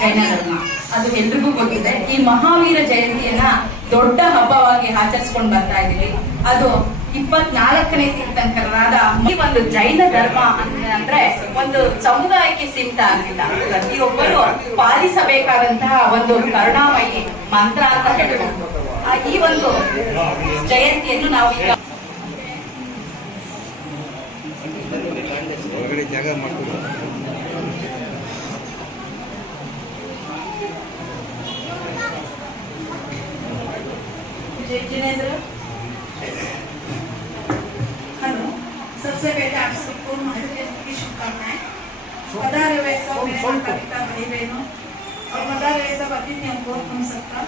ಜೈನ ಅದು ಎಲ್ರಿಗೂ ಗೊತ್ತಿದೆ. ಈ ಮಹಾವೀರ ಜಯಂತಿಯನ್ನ ದೊಡ್ಡ ಹಬ್ಬವಾಗಿ ಆಚರಿಸ್ಕೊಂಡು ಬರ್ತಾ ಇದೀವಿ ಅದು ಇಪ್ಪತ್ನಾಲ್ಕನೇ ತೀರ್ಥಂಕರನಾದ ಈ ಒಂದು ಜೈನ ಧರ್ಮ ಅಂದ್ರೆ ಒಂದು ಸಮುದಾಯಕ್ಕೆ ಸೀಮಿತ ಆಗಿಲ್ಲ. ಪ್ರತಿಯೊಬ್ಬರು ಪಾಲಿಸಬೇಕಾದಂತಹ ಒಂದು ಕರುಣಾಮಯಿ ಮಂತ್ರ ಅಂತ ಹೇಳ್ಬೋದು. ಈ ಒಂದು ಜಯಂತಿಯನ್ನು ನಾವು ಈಗ जिनेन्द्र हेलो सबसे पहले आप सबको महावीर की शुभकामनाएँ। बता रहे सब भाई बहनों और बता रहे सब अतिथियों को हम सबका।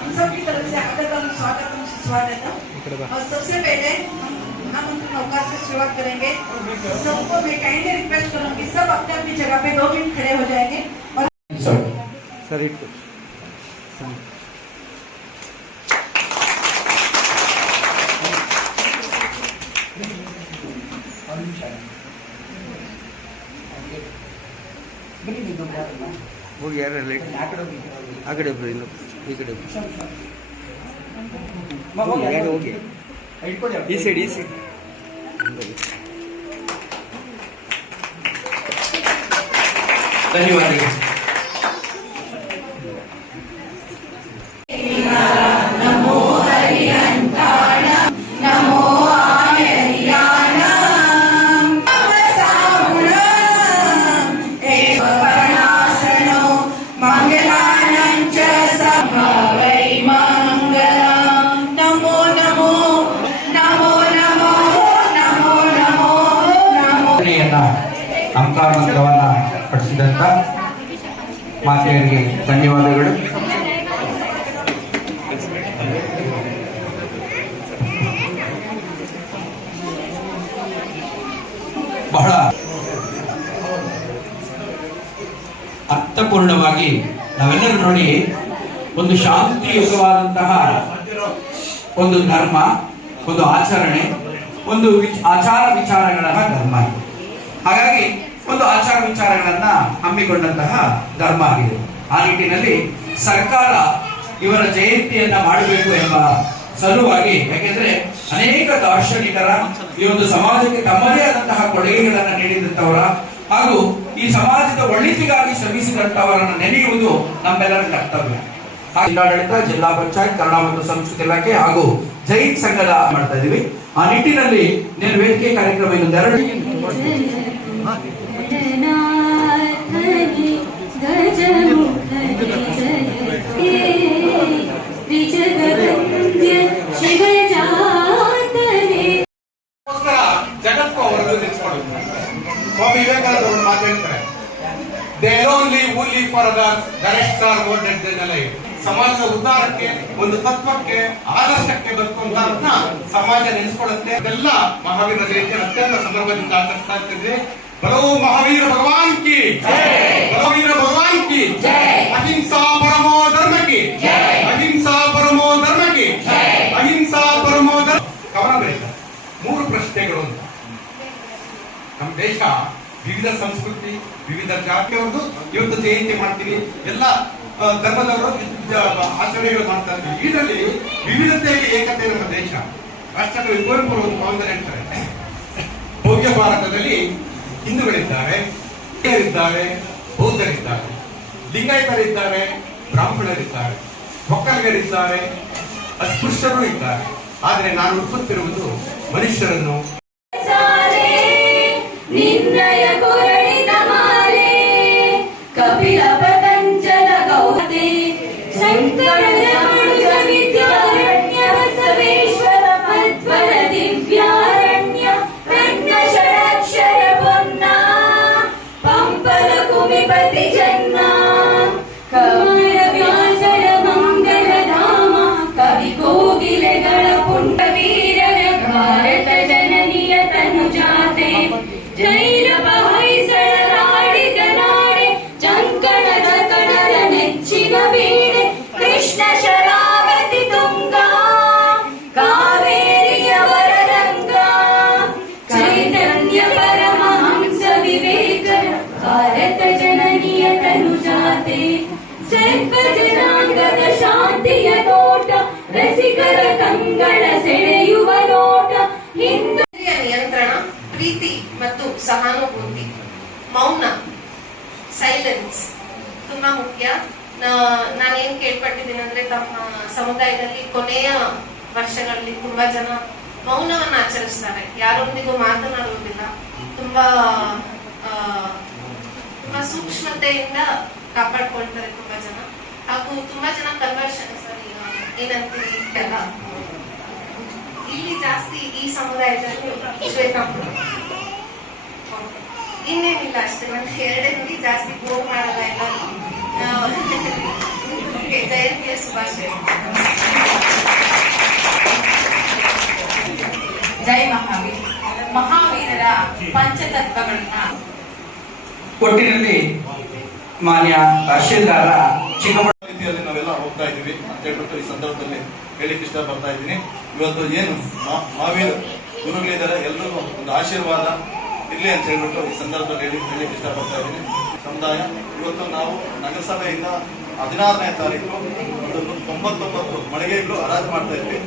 हम सब तरफ़ से आदतम स्वागतम सुस्वागतम और सबसे पहले हम महामंत्र नौका से शुरुआत करेंगे। सबको मैं काइंडली रिक्वेस्ट करूँगी सब अपने अपनी जगह पे दो मिनट खड़े हो जाएँगे। और सर सर ಹೋಗಿ ಯಾರು ಲೈಟ್ ಆ ಕಡೆ ಒಬ್ರು ಇನ್ನು ಈ ಕಡೆ ಒಬ್ರು. ಹೋಗಿ, ಯಾರು ಹೋಗಿ? ಈ ಸೈಡ್ ಈ ಸೈಡ್ ಧನ್ಯವಾದಗಳು. ಮಾತೆಯರಿಗೆ ಧನ್ಯವಾದಗಳು. ಬಹಳ ಅರ್ಥಪೂರ್ಣವಾಗಿ ನಾವೆಲ್ಲರೂ ನೋಡಿ ಒಂದು ಶಾಂತಿಯುತವಾದಂತಹ ಒಂದು ಧರ್ಮ, ಒಂದು ಆಚರಣೆ, ಒಂದು ಆಚಾರ ವಿಚಾರಗಳ ಧರ್ಮ ಹಾಗಾಗಿ ಒಂದು ಆಚಾರ ವಿಚಾರಗಳನ್ನ ಹಮ್ಮಿಕೊಂಡಂತಹ ಧರ್ಮ ಆಗಿದೆ. ಆ ನಿಟ್ಟಿನಲ್ಲಿ ಸರ್ಕಾರ ಇವರ ಜಯಂತಿಯನ್ನ ಮಾಡಬೇಕು ಎಂಬ ಸಲುವಾಗಿ, ಯಾಕೆಂದ್ರೆ ಅನೇಕ ದಾರ್ಶನಿಕರ ಈ ಒಂದು ಸಮಾಜಕ್ಕೆ ತಮ್ಮದೇ ಆದಂತಹ ಕೊಡುಗೆಗಳನ್ನ ನೀಡಿದಂತವರ ಹಾಗೂ ಈ ಸಮಾಜದ ಒಳಿತಿಗಾಗಿ ಶ್ರಮಿಸಿದಂತವರನ್ನ ನೆನೆಯುವುದು ನಮ್ಮೆಲ್ಲರ ಕರ್ತವ್ಯ. ಜಿಲ್ಲಾಡಳಿತ, ಜಿಲ್ಲಾ ಪಂಚಾಯತ್, ಕನ್ನಡ ಮತ್ತು ಸಂಸ್ಕೃತಿ ಇಲಾಖೆ ಹಾಗೂ ಜೈನ್ ಸಂಘದ ಮಾಡ್ತಾ ಇದೀವಿ. ಆ ನಿಟ್ಟಿನಲ್ಲಿ ವೇದಿಕೆ ಕಾರ್ಯಕ್ರಮ ಇನ್ನೊಂದೆರಡು. ಸ್ವಾಮಿ ವಿವೇಕಾನಂದ ಅವರು ಮಾತಾಡ್ತಾರೆ they only only for rest are then ಸಮಾಜದ ಉದ್ಧಾರಕ್ಕೆ, ಒಂದು ತತ್ವಕ್ಕೆ, ಆದರ್ಶಕ್ಕೆ ಬದುಕುವಂತ ಸಮಾಜ ನೆನೆಸ್ಕೊಳ್ಳುತ್ತೆ. ಎಲ್ಲ ಮಹಾವೀರ ಜಯಂತಿ ಅತ್ಯಂತ ಸಂದರ್ಭದಿಂದ ಆಚರಿಸ್ತಾ ಇರ್ತಿದ್ವಿ ಬರೋ ಮಹಾವೀರ ಭಗವಾನ್ ಕಿ ಮಹಾವೀರ ಭಗವಾನ್ ಕಿ ಅಹಿಂಸಾ ಪರಮೋ ಧರ್ಮ ಕಿ ಅಹಿಂಸಾ ಪರಮೋ ಧರ್ಮ ಕಿ ಅಹಿಂಸಾ ಪರಮೋ ಧರ್ಮ ಕವನ ಮೂರು ಪ್ರಶ್ನೆಗಳು ನಮ್ಮ ದೇಶ ವಿವಿಧ ಸಂಸ್ಕೃತಿ, ವಿವಿಧ ಜಾತಿಯವ್ರದ್ದು ಇವತ್ತು ಜಯಂತಿ ಮಾಡ್ತೀವಿ. ಎಲ್ಲ ಧರ್ಮದವರು ಆಚರಣೆ ಆಚರಣೆಗಳು ಮಾಡ್ತಾ ಇರ್ತೀವಿ ಇದರಲ್ಲಿ ವಿವಿಧತೆಯಲ್ಲಿ ಏಕತೆ ನಮ್ಮ ದೇಶ. ರಾಷ್ಟ್ರಗಳು ಅವರು ಒಂದು ಕಾವ್ಯದಲ್ಲಿ ಹೇಳ್ತಾರೆ. ಭವ್ಯ ಭಾರತದಲ್ಲಿ ಹಿಂದೂಗಳಿದ್ದಾರೆ, ಹಿರಿಯರಿದ್ದಾರೆ, ಬೌದ್ಧರಿದ್ದಾರೆ, ಲಿಂಗಾಯತರಿದ್ದಾರೆ, ಬ್ರಾಹ್ಮಣರಿದ್ದಾರೆ, ಒಕ್ಕಲಿಗರಿದ್ದಾರೆ, ಅಸ್ಪೃಶ್ಯರು ಇದ್ದಾರೆ. ಆದರೆ ನಾನು ಹುಟ್ಟುತ್ತಿರುವುದು ಮನುಷ್ಯರನ್ನು ಕಂಗಳ ಸೆಳೆಯುವ ನೋಟ ನಿಯಂತ್ರಣ, ಪ್ರೀತಿ ಮತ್ತು ಸಹಾನುಭೂತಿ. ಮೌನ ಸೈಲೆನ್ಸ್ ತುಂಬಾ ಮುಖ್ಯ. ನಾನೇನ್ ಕೇಳ್ಪಟ್ಟಿದ್ದೀನಿ ಅಂದ್ರೆ ತಮ್ಮ ಸಮುದಾಯದಲ್ಲಿ ಕೊನೆಯ ವರ್ಷಗಳಲ್ಲಿ ತುಂಬಾ ಜನ ಮೌನವನ್ನ ಆಚರಿಸ್ತಾರೆ. ಯಾರೊಂದಿಗೂ ಮಾತನಾಡುವುದಿಲ್ಲ. ತುಂಬಾ ತುಂಬಾ ಸೂಕ್ಷ್ಮತೆಯಿಂದ ಕಾಪಾಡ್ಕೊಳ್ತಾರೆ ತುಂಬಾ ಜನ. ಹಾಗೂ ತುಂಬಾ ಜನ ಕನ್ವರ್ಷನ್ ಸರ್ ಏನಂತೀವಿ ಎಲ್ಲ ಇಲ್ಲಿ ಜಾಸ್ತಿ ಈ ಸಮುದಾಯದಲ್ಲಿ ಶ್ವೇತಾಂಬರ ಇನ್ನೇನಿಲ್ಲ ಅಷ್ಟೇ ಒಂದು ಎರಡೇ ನುಡಿ ಜಾಸ್ತಿ ಬೋರ್ ಮಾಡಲ್ಲ ಎಲ್ಲ ಜಯಂತಿಯ ಶುಭಾಶಯ. ಜೈ ಮಹಾವೀರ್. ಮಹಾವೀರರ ಪಂಚತತ್ವಗಳನ್ನ ಕೊಟ್ಟಿನಲ್ಲಿ ಮಾನ್ಯ ತಹಶೀಲ್ದಾರ ಚಿಕ್ಕಬಳ್ಳಾಪುರ ರೀತಿಯಲ್ಲಿ ನಾವೆಲ್ಲ ಹೋಗ್ತಾ ಇದ್ದೀವಿ. ಅಂತ ಹೇಳ್ಬಿಟ್ಟು ಈ ಸಂದರ್ಭದಲ್ಲಿ. ಹೇಳಿಕ್ಕೆ ಬರ್ತಾ ಇದ್ದೀನಿ. ಇವತ್ತು ಏನು ಮಾವೀರ್ ಗುರುಗಳಿದ್ದಾರೆ ಎಲ್ಲರಿಗೂ ಒಂದು ಆಶೀರ್ವಾದ ಇರಲಿ ಅಂತ ಹೇಳ್ಬಿಟ್ಟು ಈ ಸಂದರ್ಭದಲ್ಲಿ ಹೇಳಿ ಹೇಳಿಕ್ಕೆ ಇಷ್ಟ ಬರ್ತಾ ಇದ್ದೀನಿ. ಸಮುದಾಯ, ಇವತ್ತು ನಾವು ನಗರಸಭೆಯಿಂದ ಹದಿನಾರನೇ ತಾರೀಕು ಒಂದು ತೊಂಬತ್ತೊಂಬತ್ತು ಮಳಿಗೆಗಳು ಹರಾಜು ಮಾಡ್ತಾ ಇದ್ವಿ.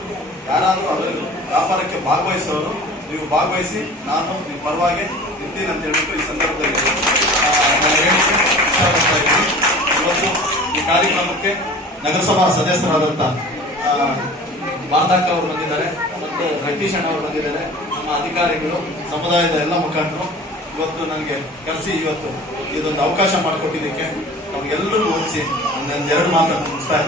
ಯಾರಾದರೂ ಅದರಲ್ಲಿ ವ್ಯಾಪಾರಕ್ಕೆ ಭಾಗವಹಿಸೋರು, ನೀವು ಭಾಗವಹಿಸಿ, ನಾನು ನಿಮ್ಮ ಪರವಾಗಿ ಇರ್ತೀನಿ ಅಂತ ಹೇಳ್ಬಿಟ್ಟು ಈ ಸಂದರ್ಭದಲ್ಲಿ ಇಷ್ಟಪಡ್ತಾ ಇವತ್ತು ಈ ಕಾರ್ಯಕ್ರಮಕ್ಕೆ ನಗರಸಭಾ ಸದಸ್ಯರಾದಂಥ ವಾರ್ತಾಕ ಅವರು ಬಂದಿದ್ದಾರೆ, ಮತ್ತು ರತೀಶ್ ಅಣ್ಣ ಅವರು ಬಂದಿದ್ದಾರೆ. ನಮ್ಮ ಅಧಿಕಾರಿಗಳು, ಸಮುದಾಯದ ಎಲ್ಲ ಮುಖಂಡರು, ಇವತ್ತು ನನಗೆ ಕರೆಸಿ ಇವತ್ತು ಇದೊಂದು ಅವಕಾಶ ಮಾಡಿಕೊಟ್ಟಿದ್ದಕ್ಕೆ ನಮ್ಗೆಲ್ಲರಿಗೂ ಓದಿಸಿ ಎರಡು ಮಾತನ್ನು ಮುಗಿಸ್ತಾ